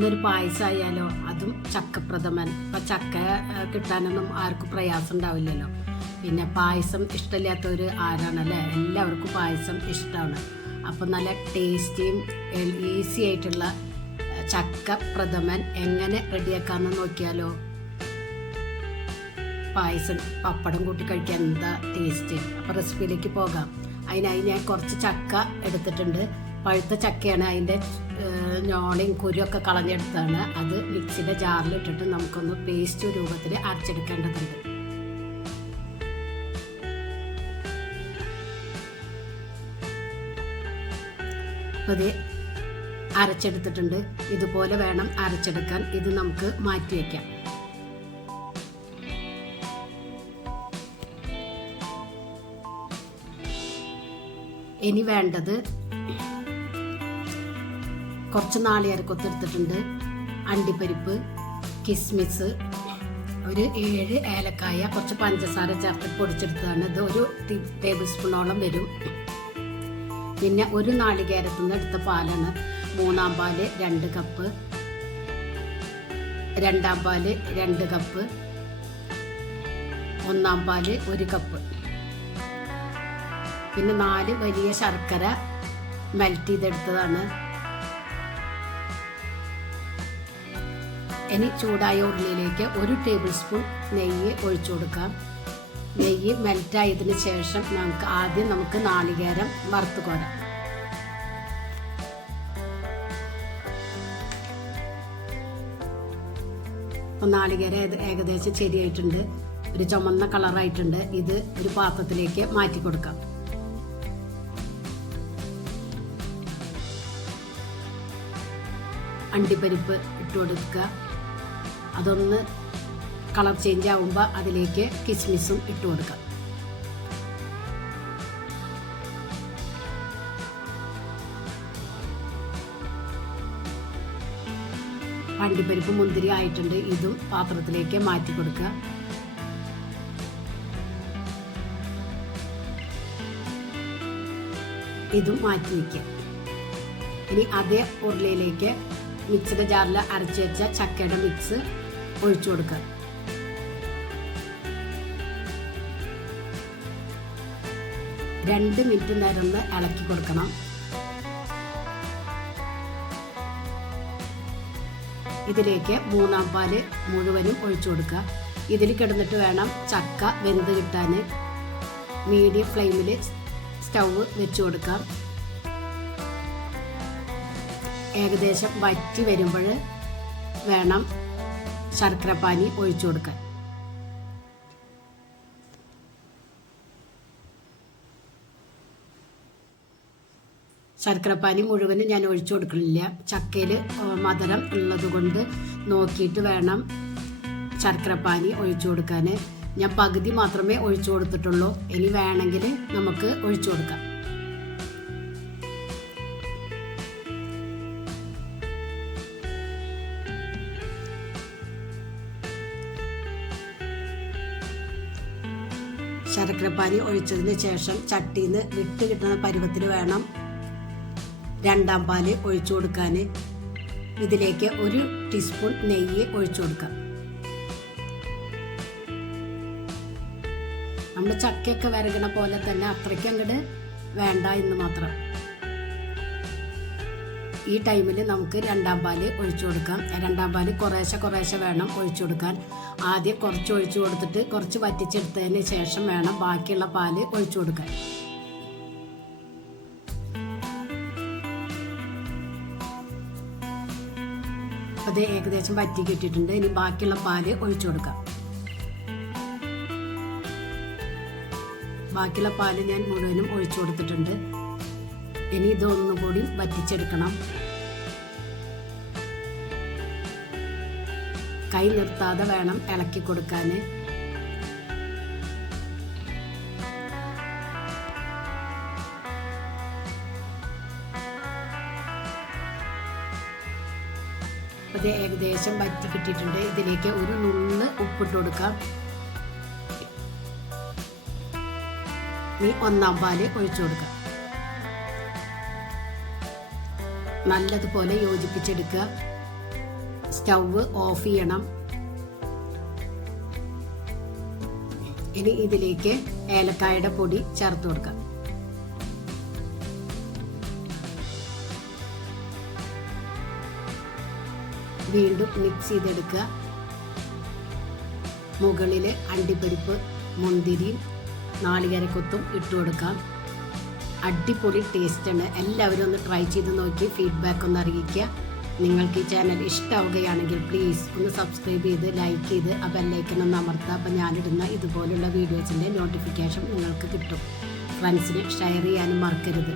ഇന്നൊരു പായസമായാലോ, അതും ചക്കപ്രഥമൻ. ഇപ്പം ചക്ക കിട്ടാനൊന്നും ആർക്കും പ്രയാസം ഉണ്ടാവില്ലല്ലോ. പിന്നെ പായസം ഇഷ്ടമില്ലാത്തവർ ആരാണല്ലേ? എല്ലാവർക്കും പായസം ഇഷ്ടമാണ്. അപ്പം നല്ല ടേസ്റ്റിയും ഈസി ആയിട്ടുള്ള ചക്ക പ്രഥമൻ എങ്ങനെ റെഡിയാക്കാമെന്ന് നോക്കിയാലോ. പായസം പപ്പടം കൂട്ടി കഴിക്കാൻ എന്താ ടേസ്റ്റ്. അപ്പോൾ റെസിപ്പിയിലേക്ക് പോകാം. അതിനായി ഞാൻ കുറച്ച് ചക്ക എടുത്തിട്ടുണ്ട്. പഴുത്ത ചക്കയാണ്. അതിൻ്റെ ഞോളയും കുരുവൊക്കെ കളഞ്ഞെടുത്താണ്. അത് മിക്സിയുടെ ജാറിലിട്ടിട്ട് നമുക്കൊന്ന് പേസ്റ്റ് രൂപത്തിൽ അരച്ചെടുക്കേണ്ടതുണ്ട്. അപ്പോൾ ഇത് അരച്ചെടുത്തിട്ടുണ്ട്. ഇതുപോലെ വേണം അരച്ചെടുക്കാൻ. ഇത് നമുക്ക് മാറ്റി വയ്ക്കാം. ഇനി വേണ്ടത് കുറച്ച് നാളികേരക്കൊത്ത് എടുത്തിട്ടുണ്ട്, അണ്ടിപ്പരിപ്പ്, കിസ്മിസ്, ഒരു 7 ഏലക്കായ, കുറച്ച് പഞ്ചസാര ചേർത്ത് പൊടിച്ചെടുത്തതാണ്. ഇത് ഒരു ടേബിൾ സ്പൂണോളം വരും. പിന്നെ ഒരു നാളികേരത്തിൽ നിന്ന് എടുത്ത പാലാണ്. 3-ാം പാല് 2 കപ്പ്, 2-ാം പാല് 2 കപ്പ്, 1-ാം പാല് 1 കപ്പ്. പിന്നെ 4 വലിയ ശർക്കര മെൽറ്റ് ചെയ്തെടുത്തതാണ്. ഇനി ചൂടായ ഉരുളിയിലേക്ക് 1 ടേബിൾ സ്പൂൺ നെയ്യ് ഒഴിച്ചു കൊടുക്കാം. നെയ്യ് മെൽറ്റായതിന് ശേഷം നമുക്ക് നാളികേരം വറുത്ത് കോരാം. അപ്പോൾ നാളികേരം ഏകദേശം ശരിയായിട്ടുണ്ട്. ഒരു ചുമന്ന കളറായിട്ടുണ്ട്. ഇത് ഒരു പാത്രത്തിലേക്ക് മാറ്റി കൊടുക്കാം. അണ്ടിപ്പരിപ്പ് ഇട്ട് കൊടുക്കുക. അതൊന്ന് കളർ ചേഞ്ച് ആകുമ്പോൾ അതിലേക്ക് കിസ്മിസും ഇട്ട് കൊടുക്കാം. അണ്ടിപ്പരിപ്പ് മുന്തിരി ആയിട്ടുണ്ട്. ഇതും പാത്രത്തിലേക്ക് മാറ്റി കൊടുക്കുക. ഇതും മാറ്റി വയ്ക്കുക. ഇനി അതേ ഉരുളിയിലേക്ക് മിക്സിയുടെ ജാറിൽ അരച്ച് വെച്ച ചക്കയുടെ മിക്സ് ഒഴിച്ചു കൊടുക്കുക. രണ്ട് മിനിറ്റ് നേരം ഒന്ന് ഇളക്കി കൊടുക്കണം. ഇതിലേക്ക് 3-ാം പാല് മുഴുവനും ഒഴിച്ചു കൊടുക്കുക. ഇതിൽ കിടന്നിട്ട് വേണം ചക്ക വെന്ത് കിട്ടാൻ. മീഡിയം ഫ്ലെയിമിൽ സ്റ്റൗവ് വെച്ച് കൊടുക്കാം. ഏകദേശം വറ്റി വരുമ്പോൾ വേണം ശർക്കരപ്പാനി ഒഴിച്ചു കൊടുക്കാൻ. ശർക്കരപ്പാനി മുഴുവനും ഞാൻ ഒഴിച്ചു കൊടുക്കണില്ല. ചക്കയിൽ മധുരം ഉള്ളത് കൊണ്ട് നോക്കിയിട്ട് വേണം ശർക്കരപ്പാനി ഒഴിച്ചു കൊടുക്കാൻ. ഞാൻ പകുതി മാത്രമേ ഒഴിച്ചു കൊടുത്തിട്ടുള്ളൂ. ഇനി വേണമെങ്കിൽ നമുക്ക് ഒഴിച്ചു കൊടുക്കാം. ശർക്കരപ്പാനി ഒഴിച്ചതിന് ശേഷം ചട്ടിയിൽ നിന്ന് വിട്ട് കിട്ടുന്ന പരുവത്തിൽ വേണം 2-ാം പാല് ഒഴിച്ചു കൊടുക്കാൻ. ഇതിലേക്ക് 1 ടീസ്പൂൺ നെയ്യ് ഒഴിച്ചു കൊടുക്കാം. നമ്മൾ ചക്കയൊക്കെ വരകണ പോലെ തന്നെ അത്രയ്ക്ക് അങ്ങോട്ട് വേണ്ട എന്ന് മാത്രം. ഈ ടൈമിൽ നമുക്ക് 2-ാം പാല് ഒഴിച്ചു കൊടുക്കാം. 2-ാം പാല് കുറേശ്ശെ വേണം ഒഴിച്ചു കൊടുക്കാൻ. ആദ്യം കുറച്ച് ഒഴിച്ചു കൊടുത്തിട്ട് കുറച്ച് വറ്റിച്ചെടുത്തതിന് ശേഷം വേണം ബാക്കിയുള്ള പാല് ഒഴിച്ചു കൊടുക്കാൻ. അത് ഏകദേശം വറ്റി കിട്ടിയിട്ടുണ്ട്. ഇനി ബാക്കിയുള്ള പാല് ഒഴിച്ചു കൊടുക്കാം. ബാക്കിയുള്ള പാല് ഞാൻ മുഴുവനും ഒഴിച്ചു കൊടുത്തിട്ടുണ്ട്. ഇനി ഇതൊന്നും കൂടി വറ്റിച്ചെടുക്കണം. കൈ നിർത്താതെ വേണം ഇളക്കി കൊടുക്കാൻ. അത് ഏകദേശം വറ്റി കിട്ടിയിട്ടുണ്ട്. ഇതിലേക്ക് 1 നുള്ള് ഉപ്പിട്ട് കൊടുക്കാം. ഇനി 1-ാം പാല് ഒഴിച്ചു കൊടുക്കാം. നല്ലതുപോലെ യോജിപ്പിച്ചെടുക്കുക. സ്റ്റൗവ് ഓഫ് ചെയ്യണം. ഇനി ഇതിലേക്ക് ഏലക്കായുടെ പൊടി ചേർത്ത് കൊടുക്കാം. വീണ്ടും മിക്സ് ചെയ്തെടുക്കുക. മുകളിൽ അണ്ടിപ്പരിപ്പ്, മുന്തിരിയും നാളികേരക്കൊത്തും ഇട്ട് കൊടുക്കാം. അടിപൊളി ടേസ്റ്റാണ്. എല്ലാവരും ഒന്ന് ട്രൈ ചെയ്ത് നോക്കി ഫീഡ്ബാക്ക് ഒന്ന് അറിയിക്കുക. നിങ്ങൾക്ക് ഈ ചാനൽ ഇഷ്ടമാവുകയാണെങ്കിൽ പ്ലീസ് ഒന്ന് സബ്സ്ക്രൈബ് ചെയ്ത് ലൈക്ക് ചെയ്ത് ആ ബെല്ലൈക്കൺ ഒന്ന് അമർത്തുക. അപ്പോൾ ഞാനിടുന്ന ഇതുപോലുള്ള വീഡിയോസിൻ്റെ നോട്ടിഫിക്കേഷൻ നിങ്ങൾക്ക് കിട്ടും. ഫ്രണ്ട്സിന് ഷെയർ ചെയ്യാനും മറക്കരുത്.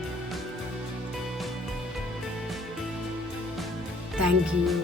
Thank you.